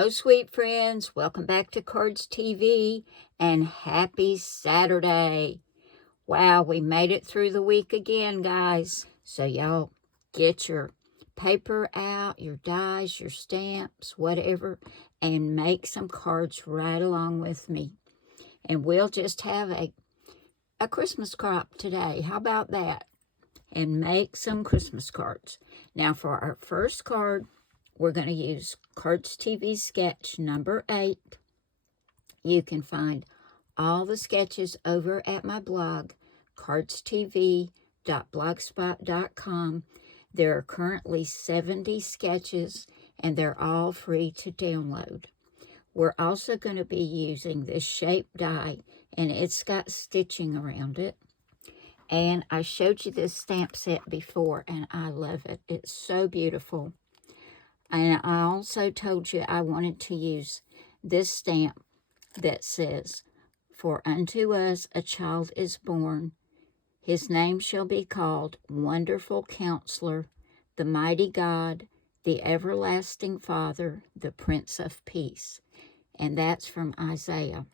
Hello, sweet friends. Welcome back to Cardz TV, and happy Saturday. Wow, we made it through the week again, guys. So y'all get your paper out, your dies, your stamps, whatever, and make some cards right along with me. And we'll just have a Christmas crop today. How about that? And make some Christmas cards. Now for our first card, we're going to use Cardz TV Sketch number 8. You can find all the sketches over at my blog, cardztv.blogspot.com. There are currently 70 sketches, and they're all free to download. We're also going to be using this shape die, and it's got stitching around it. And I showed you this stamp set before, and I love it. It's so beautiful. And I also told you I wanted to use this stamp that says, "For unto us a child is born. His name shall be called Wonderful Counselor, the Mighty God, the Everlasting Father, the Prince of Peace." And that's from Isaiah.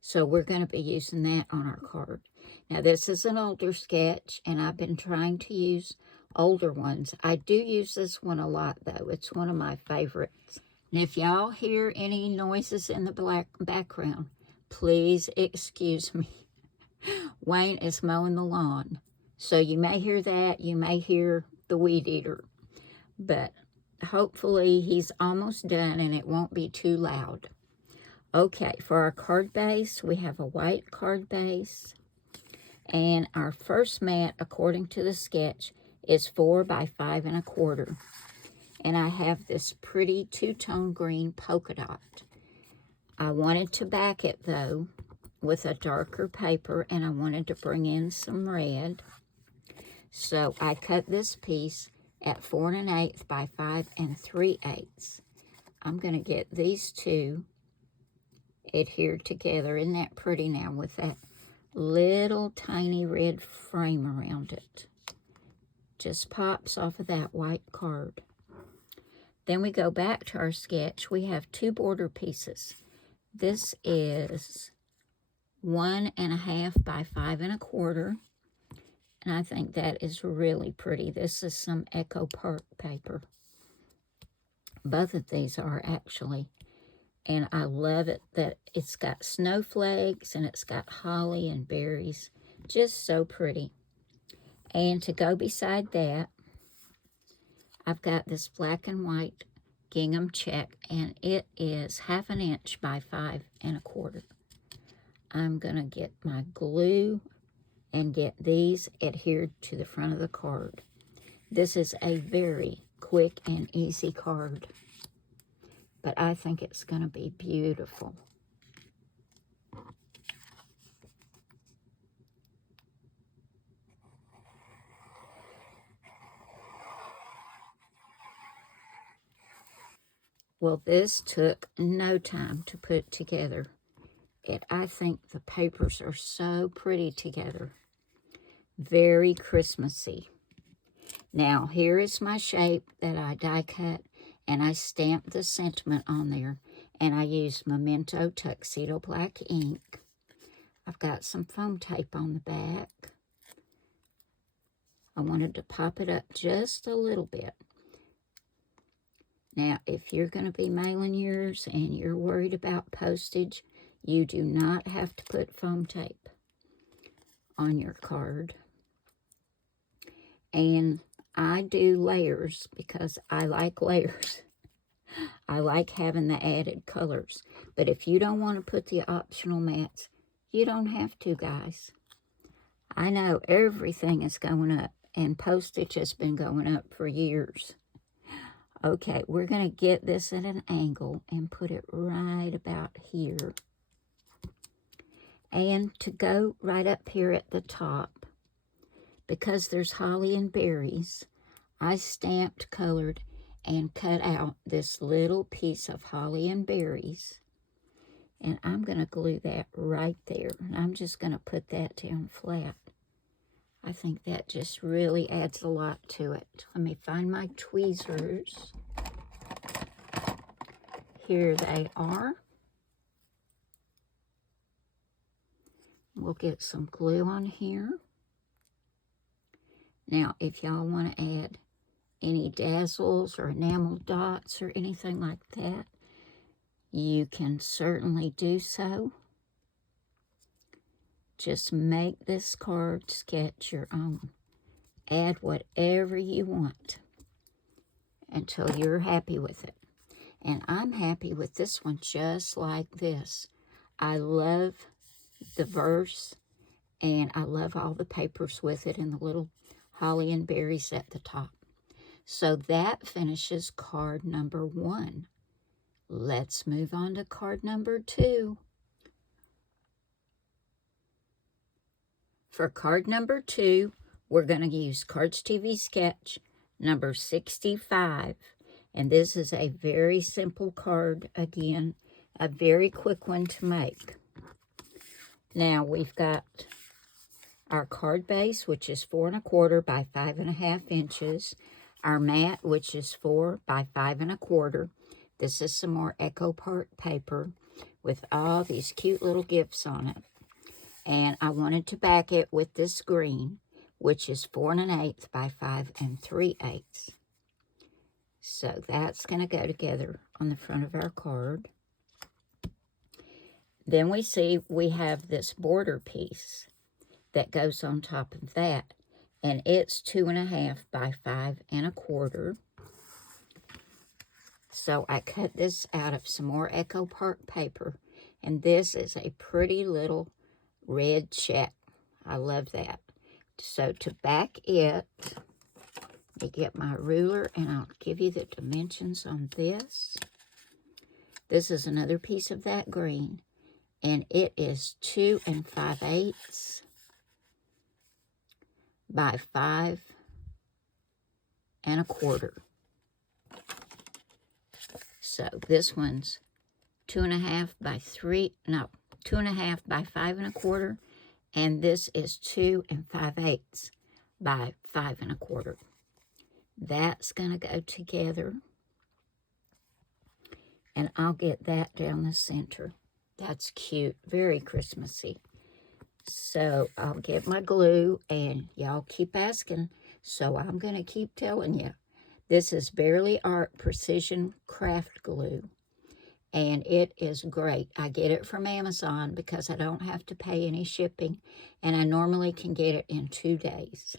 So we're going to be using that on our card. Now this is an older sketch, and I've been trying to use older ones. I do use this one a lot, though. It's one of my favorites. And if y'all hear any noises in the background, please excuse me. Wayne is mowing the lawn. So you may hear that. You may hear the weed eater. But hopefully he's almost done and it won't be too loud. Okay, for our card base, we have a white card base. And our first mat, according to the sketch, is 4 by 5 1/4. And I have this pretty two-tone green polka dot. I wanted to back it, though, with a darker paper, and I wanted to bring in some red. So I cut this piece at 4 1/8 by 5 3/8. I'm going to get these two adhered together. Isn't that pretty now with that little tiny red frame around it? Just pops off of that white card. Then we go back to our sketch. We have 2 border pieces. This is 1 1/2 by 5 1/4. And I think that is really pretty. This is some Echo Park paper. Both of these are actually. And I love it that it's got snowflakes and it's got holly and berries. Just so pretty. And to go beside that, I've got this black and white gingham check, and it is 1/2 inch by 5 1/4. I'm going to get my glue and get these adhered to the front of the card. This is a very quick and easy card, but I think it's going to be beautiful. Well, this took no time to put together. I think the papers are so pretty together. Very Christmassy. Now, here is my shape that I die cut, and I stamped the sentiment on there, and I used Memento Tuxedo Black ink. I've got some foam tape on the back. I wanted to pop it up just a little bit. Now, if you're going to be mailing yours and you're worried about postage, you do not have to put foam tape on your card. And I do layers because I like layers. I like having the added colors. But if you don't want to put the optional mats, you don't have to, guys. I know everything is going up, and postage has been going up for years. Okay, we're going to get this at an angle and put it right about here. And to go right up here at the top, because there's holly and berries, I stamped, colored, and cut out this little piece of holly and berries. And I'm going to glue that right there. And I'm just going to put that down flat. I think that just really adds a lot to it. Let me find my tweezers. here they are. We'll get some glue on here. Now, if y'all want to add any dazzles or enamel dots or anything like that, you can certainly do so. Just make this card sketch your own. Add whatever you want until you're happy with it. And I'm happy with this one just like this. I love the verse, and I love all the papers with it and the little holly and berries at the top. So that finishes card number 1. Let's move on to card number 2. For card number 2, we're going to use Cardz TV Sketch number 65. And this is a very simple card, again, a very quick one to make. Now, we've got our card base, which is 4 1/4 by 5 1/2 inches. Our mat, which is 4 by 5 1/4. This is some more Echo Park paper with all these cute little gifts on it. And I wanted to back it with this green, which is 4 1/8 by 5 3/8. So that's going to go together on the front of our card. Then we see we have this border piece that goes on top of that, and it's 2 1/2 by 5 1/4. So I cut this out of some more Echo Park paper, and this is a pretty little red check. I love that. So to back it, you get my ruler, and I'll give you the dimensions on this. This is another piece of that green, and it is 2 5/8 by 5 1/4. So this one's 2 1/2 by 2 1/2 by 5 1/4, and this is 2 5/8 by 5 1/4. That's going to go together, and I'll get that down the center. That's cute, very Christmassy. So I'll get my glue, and y'all keep asking, so I'm going to keep telling you. This is Barely Art Precision Craft Glue, and it is great. I get it from Amazon because I don't have to pay any shipping, and I normally can get it in 2 days.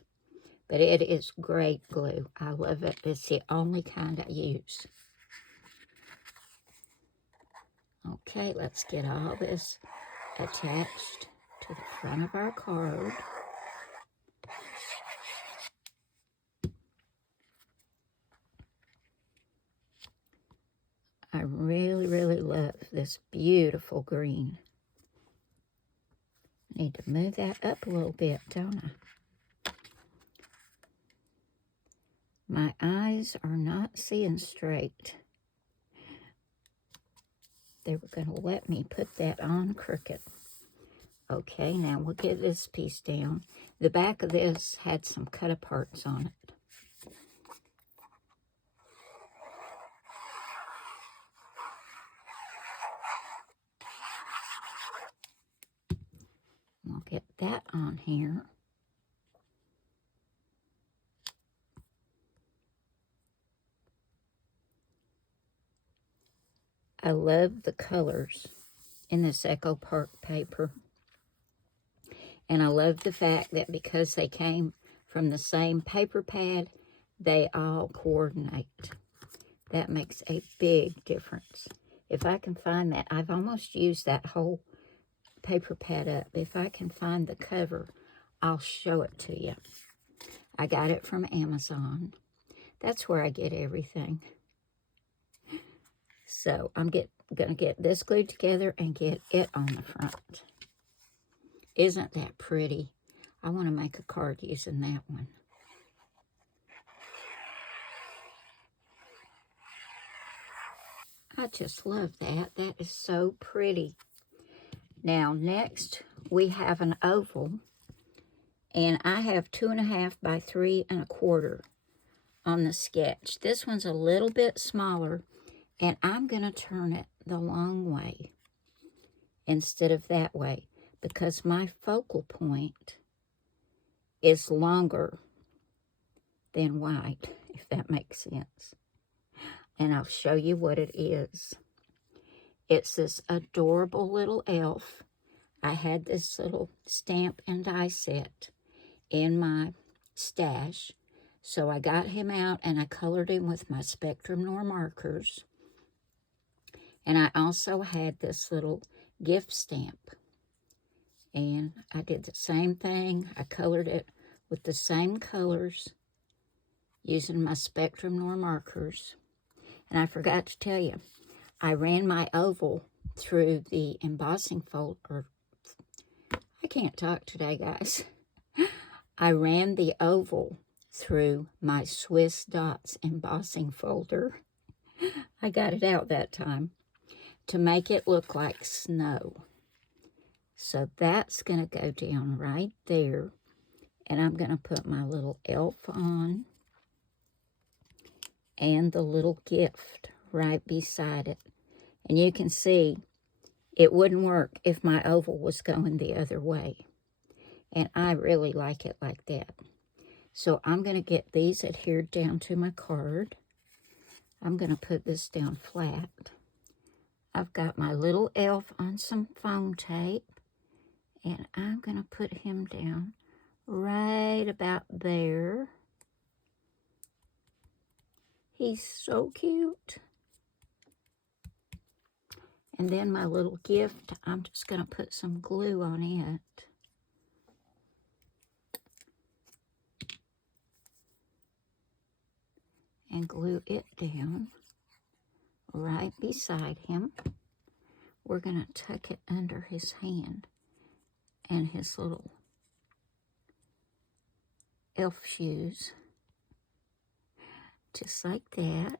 But it is great glue. I love it. It's the only kind I use. Okay, let's get all this attached to the front of our card. I really, really love this beautiful green. Need to move that up a little bit, don't I? My eyes are not seeing straight. They were going to let me put that on crooked. Okay, now we'll get this piece down. The back of this had some cut-aparts on it. We'll get that on here. I love the colors in this Echo Park paper. And I love the fact that because they came from the same paper pad, they all coordinate. That makes a big difference. If I can find that, I've almost used that whole paper pad up. If I can find the cover, I'll show it to you. I got it from Amazon. That's where I get everything. So I'm going to get this glued together and get it on the front. Isn't that pretty? I want to make a card using that one. I just love that. That is so pretty. Now, next, we have an oval. And I have 2 1/2 by 3 1/4 on the sketch. This one's a little bit smaller And I'm going to turn it the long way instead of that way because my focal point is longer than white, if that makes sense. And I'll show you what it is. It's this adorable little elf. I had this little stamp and die set in my stash. So I got him out and I colored him with my Spectrum Noir markers. And I also had this little gift stamp. And I did the same thing. I colored it with the same colors using my Spectrum Noir markers. And I forgot to tell you, I ran my oval through the embossing folder. I can't talk today, guys. I ran the oval through my Swiss Dots embossing folder. I got it out that time to make it look like snow. So that's going to go down right there. And I'm going to put my little elf on and the little gift right beside it. And you can see it wouldn't work if my oval was going the other way. And I really like it like that. So I'm going to get these adhered down to my card. I'm going to put this down flat. I've got my little elf on some foam tape. And I'm going to put him down right about there. He's so cute. And then my little gift, I'm just going to put some glue on it. And glue it down right beside him. We're going to tuck it under his hand and his little elf shoes. Just like that.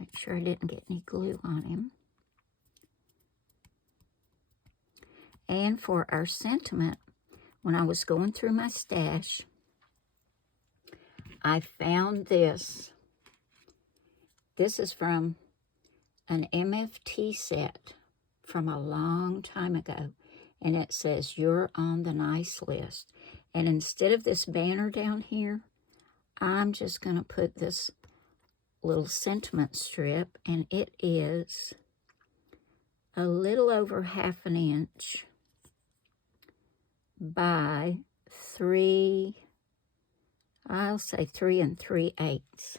Make sure I didn't get any glue on him. And for our sentiment, when I was going through my stash, I found this. This is from an MFT set from a long time ago. And it says, "You're on the nice list." And instead of this banner down here, I'm just going to put this little sentiment strip. And it is a little over 1/2 inch by 3, I'll say 3 3/8.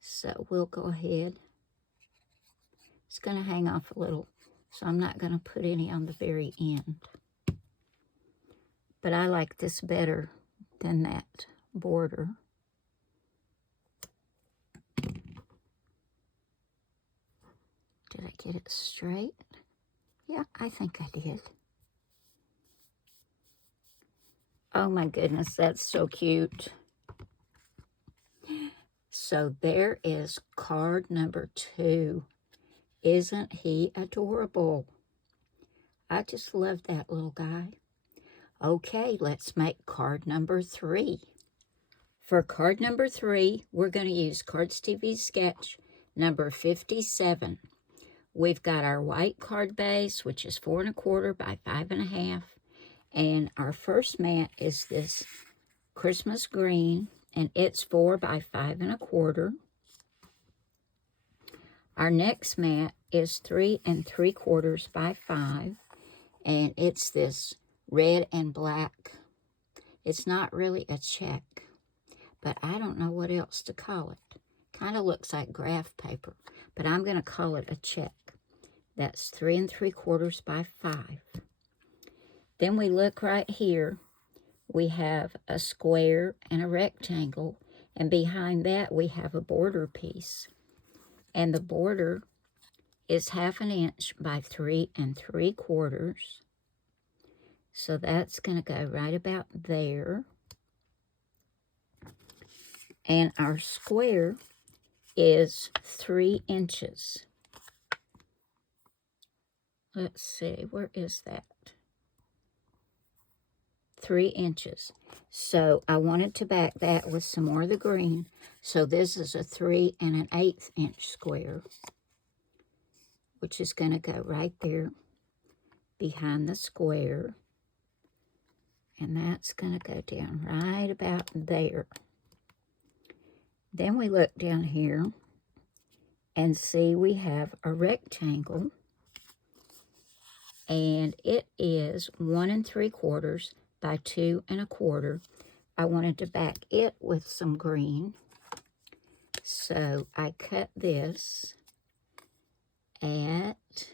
So we'll go ahead. It's going to hang off a little, so I'm not going to put any on the very end. But I like this better than that border. Did I get it straight? Yeah, I think I did. Oh my goodness, that's so cute. So there is card number 2. Isn't he adorable? I just love that little guy. Okay, let's make card number 3. For card number 3, we're going to use Cardz TV Sketch number 57. We've got our white card base, which is 4 1/4 by 5 1/2. And our first mat is this Christmas green, and it's 4 by 5 1/4. Our next mat is 3 3/4 by 5, and it's this red and black. It's not really a check, but I don't know what else to call it. Kind of looks like graph paper, but I'm going to call it a check. That's 3 3/4 by 5. Then we look right here. We have a square and a rectangle, and behind that we have a border piece. And the border is 1/2 inch by 3 3/4. So that's going to go right about there. And our square is 3 inches. Let's see, where is that? 3 inches. So I wanted to back that with some more of the green. So this is a 3 1/8 inch square, which is going to go right there behind the square. And that's going to go down right about there. Then we look down here and see we have a rectangle. And it is 1 3/4 by 2 1/4. I wanted to back it with some green. So I cut this at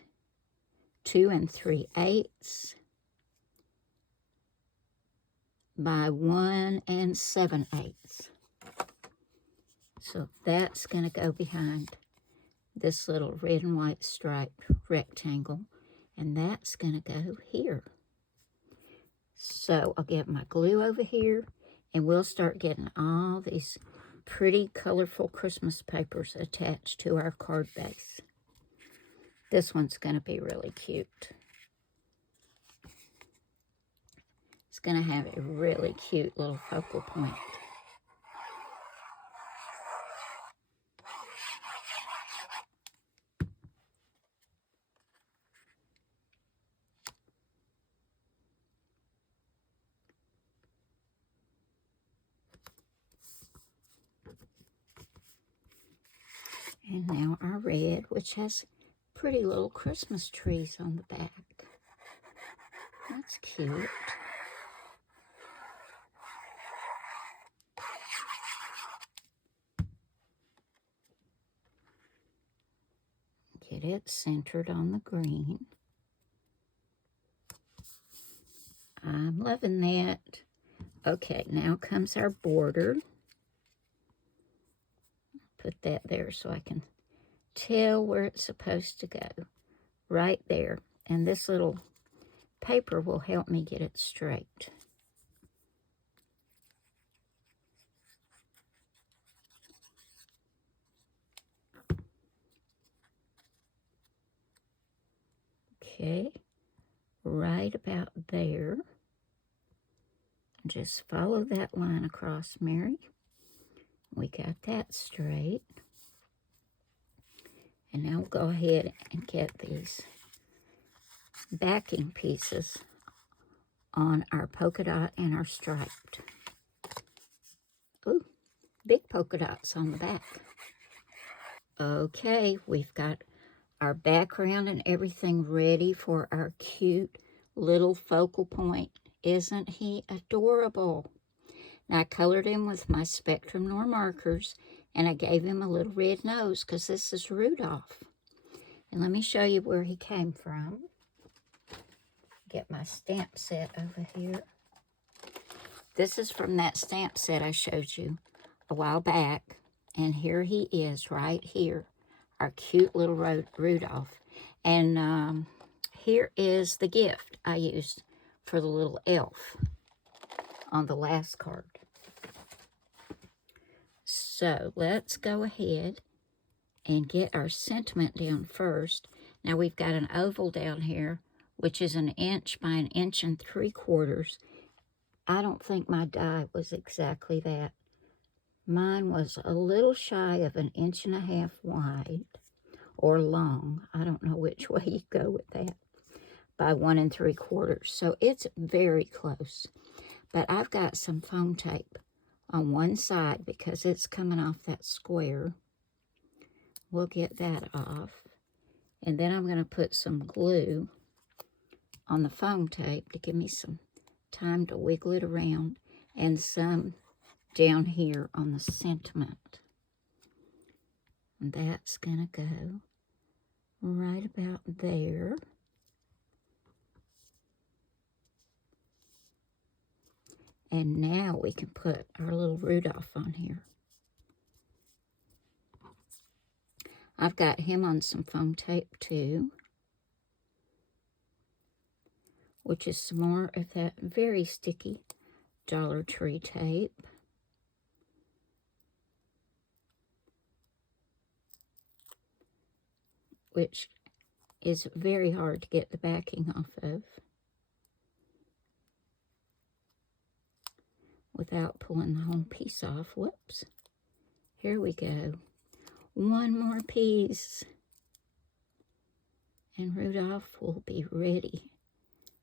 2 3/8 by 1 7/8. So that's going to go behind this little red and white striped rectangle. And that's going to go here. So I'll get my glue over here, and we'll start getting all these pretty colorful Christmas papers attached to our card base. This one's going to be really cute. It's going to have a really cute little focal point. And now our red, which has pretty little Christmas trees on the back. That's cute. Get it centered on the green. I'm loving that. Okay, now comes our border. Put that there so I can tell where it's supposed to go. Right there. And this little paper will help me get it straight. Okay, right about there. Just follow that line across, Mary. We got that straight. And now we'll go ahead and get these backing pieces on our polka dot and our striped. Ooh, big polka dots on the back. Okay, we've got our background and everything ready for our cute little focal point. Isn't he adorable? Now, I colored him with my Spectrum Noir markers, and I gave him a little red nose because this is Rudolph. And let me show you where he came from. Get my stamp set over here. This is from that stamp set I showed you a while back. And here he is right here, our cute little Rudolph. And here is the gift I used for the little elf on the last card. So let's go ahead and get our sentiment down first. Now we've got an oval down here, which is 1 inch by 1 3/4 inches. I don't think my die was exactly that. Mine was a little shy of 1.5 inches wide or long. I don't know which way you go with that. By 1 3/4 inches. So it's very close. But I've got some foam tape on one side because it's coming off that square. We'll get that off. And then I'm going to put some glue on the foam tape to give me some time to wiggle it around, and some down here on the sentiment. And that's going to go right about there. And now we can put our little Rudolph on here. I've got him on some foam tape too, which is some more of that very sticky Dollar Tree tape. Which is very hard to get the backing off of. without pulling the whole piece off. Whoops. Here we go. One more piece. And Rudolph will be ready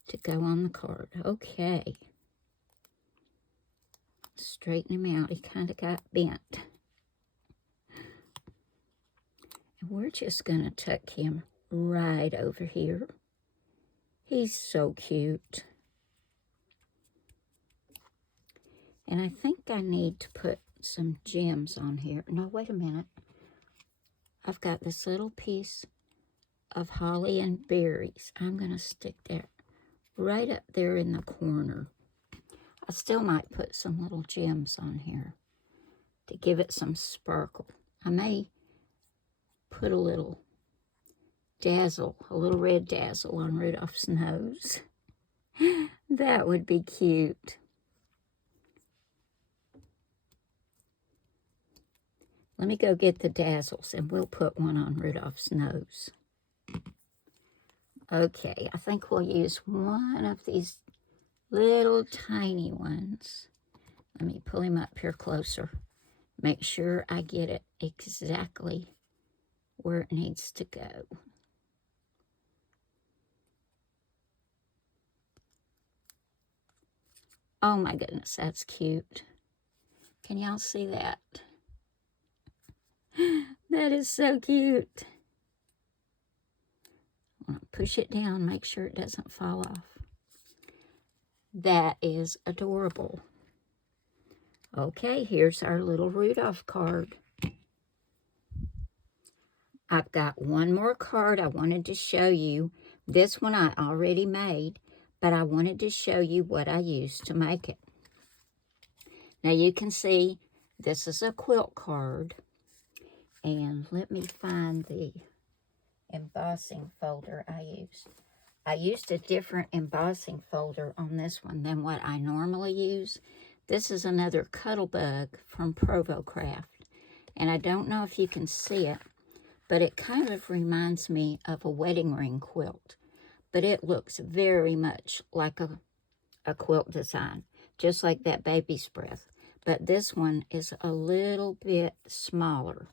to go on the card. Okay. Straighten him out. He kind of got bent. And we're just going to tuck him right over here. He's so cute. And I think I need to put some gems on here. No, wait a minute. I've got this little piece of holly and berries. I'm going to stick that right up there in the corner. I still might put some little gems on here to give it some sparkle. I may put a little dazzle, a little red dazzle on Rudolph's nose. That would be cute. Let me go get the dazzles and we'll put one on Rudolph's nose. Okay, I think we'll use one of these little tiny ones. Let me pull him up here closer. Make sure I get it exactly where it needs to go. Oh my goodness, that's cute. Can y'all see that? That is so cute. I'm going to push it down, make sure it doesn't fall off. That is adorable. Okay, here's our little Rudolph card. I've got one more card I wanted to show you. This one I already made, but I wanted to show you what I used to make it. Now you can see this is a quilt card. And let me find the embossing folder I used. I used a different embossing folder on this one than what I normally use. This is another Cuttlebug from Provo Craft. And I don't know if you can see it, but it kind of reminds me of a wedding ring quilt. But it looks very much like a quilt design, just like that baby's breath. But this one is a little bit smaller.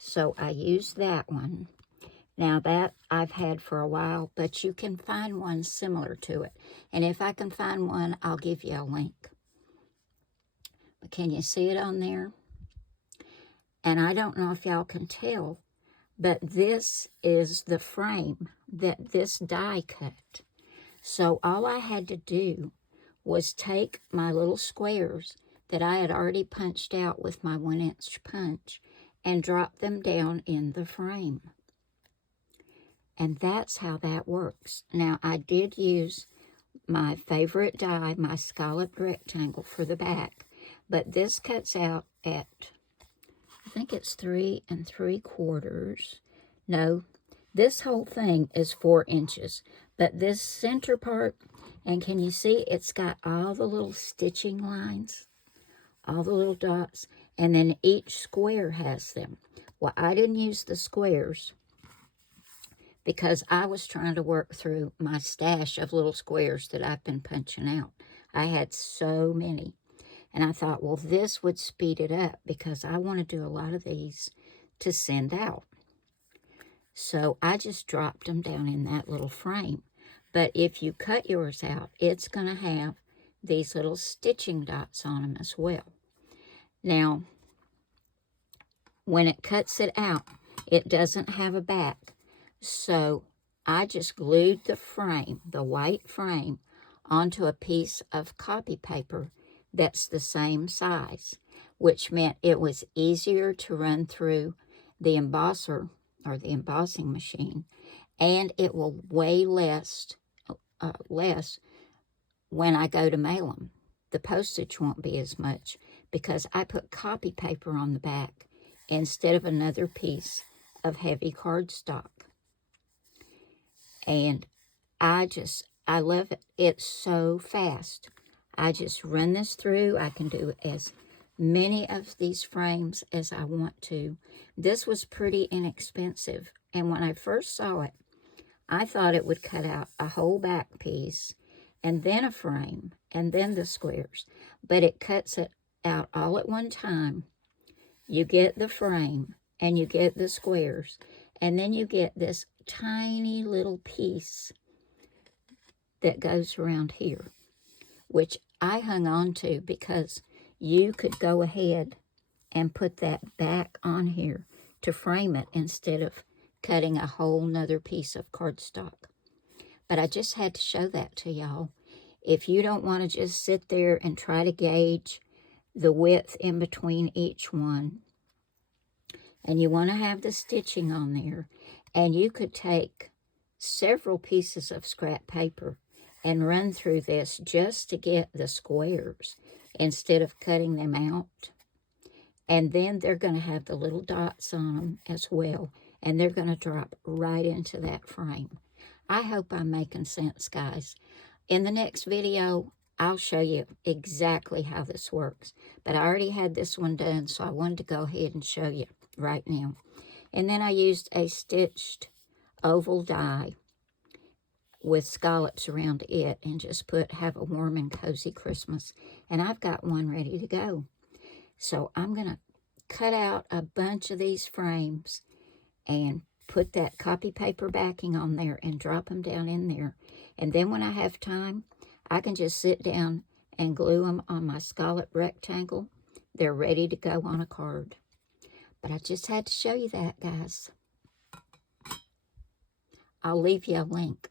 So I used that one. Now that I've had for a while, but you can find one similar to it. And if I can find one, I'll give you a link. But can you see it on there? And I don't know if y'all can tell, but this is the frame that this die cut. So all I had to do was take my little squares that I had already punched out with my 1-inch punch and drop them down in the frame. And that's how that works. Now, I did use my favorite die, my scalloped rectangle for the back, but this cuts out at, I think it's 3 3/4. No, this whole thing is 4 inches, but this center part, and can you see it's got all the little stitching lines, all the little dots, and then each square has them. Well, I didn't use the squares because I was trying to work through my stash of little squares that I've been punching out. I had so many. And I thought, well, this would speed it up because I want to do a lot of these to send out. So I just dropped them down in that little frame. But if you cut yours out, it's going to have these little stitching dots on them as well. Now, when it cuts it out, it doesn't have a back. So I just glued the frame, the white frame, onto a piece of copy paper that's the same size, which meant it was easier to run through the embosser or the embossing machine, and it will weigh less when I go to mail them. The postage won't be as much because I put copy paper on the back instead of another piece of heavy cardstock. And I love it. It's so fast. I just run this through. I can do as many of these frames as I want to. This was pretty inexpensive. And when I first saw it, I thought it would cut out a whole back piece and then a frame, and then the squares. But it cuts it out all at one time. You get the frame, and you get the squares, and then you get this tiny little piece that goes around here, which I hung on to because you could go ahead and put that back on here to frame it instead of cutting a whole nother piece of cardstock. But I just had to show that to y'all. If you don't want to just sit there and try to gauge the width in between each one, and you want to have the stitching on there, and you could take several pieces of scrap paper and run through this just to get the squares instead of cutting them out. And then they're going to have the little dots on them as well, and they're going to drop right into that frame. I hope I'm making sense, guys. In the next video, I'll show you exactly how this works. But I already had this one done, so I wanted to go ahead and show you right now. And then I used a stitched oval die with scallops around it and just put "Have a Warm and Cozy Christmas." And I've got one ready to go. So I'm going to cut out a bunch of these frames and put that copy paper backing on there and drop them down in there. And then when I have time, I can just sit down and glue them on my scallop rectangle. They're ready to go on a card. But I just had to show you that, guys. I'll leave you a link.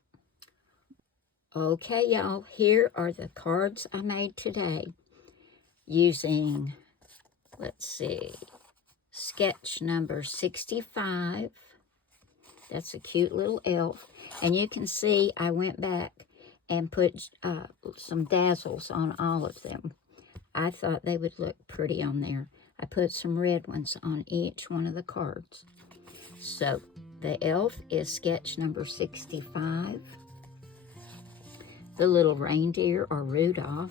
Okay, y'all, here are the cards I made today using, let's see, sketch number 65. That's a cute little elf. And you can see I went back and put some Dazzles on all of them. I thought they would look pretty on there. I put some red ones on each one of the cards. So the elf is sketch number 65. The little reindeer, or Rudolph,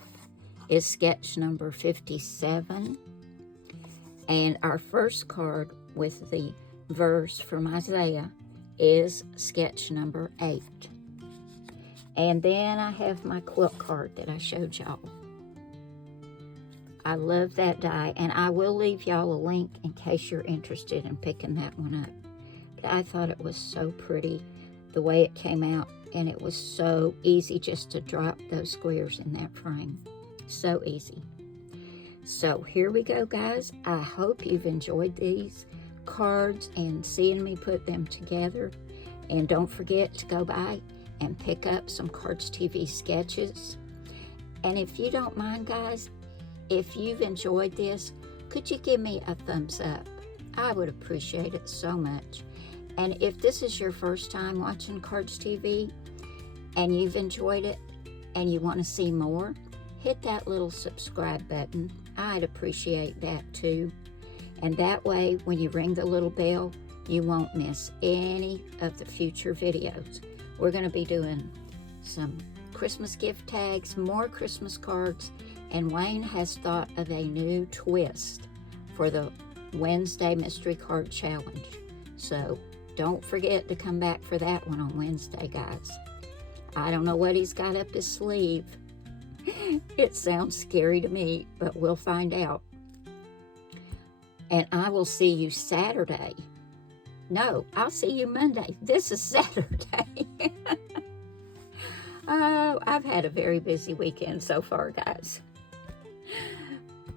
is sketch number 57. And our first card with the verse from Isaiah is sketch number 8. And then I have my quilt card that I showed y'all. I love that die, and I will leave y'all a link in case you're interested in picking that one up. I thought it was so pretty the way it came out, and it was so easy just to drop those squares in that frame. So easy. So here we go, guys. I hope you've enjoyed these cards and seeing me put them together. And don't forget to go by and pick up some Cardz TV Sketches. And if you don't mind, guys, if you've enjoyed this, could you give me a thumbs up? I would appreciate it so much. And if this is your first time watching Cardz TV and you've enjoyed it and you want to see more, hit that little subscribe button. I'd appreciate that too. And that way, when you ring the little bell, you won't miss any of the future videos. We're going to be doing some Christmas gift tags, more Christmas cards, and Wayne has thought of a new twist for the Wednesday Mystery Card Challenge. So don't forget to come back for that one on Wednesday, guys. I don't know what he's got up his sleeve. It sounds scary to me, but we'll find out. And I will see you Saturday. No, I'll see you Monday. This is Saturday. Oh, I've had a very busy weekend so far, guys.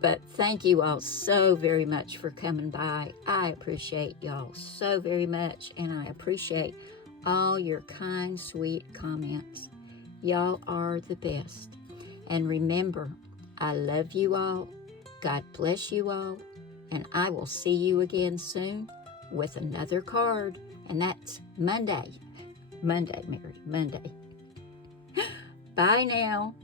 But thank you all so very much for coming by. I appreciate y'all so very much, and I appreciate all your kind, sweet comments. Y'all are the best. And remember, I love you all. God bless you all. And I will see you again soon with another card. And that's Monday. Monday, Mary, Monday. Bye now.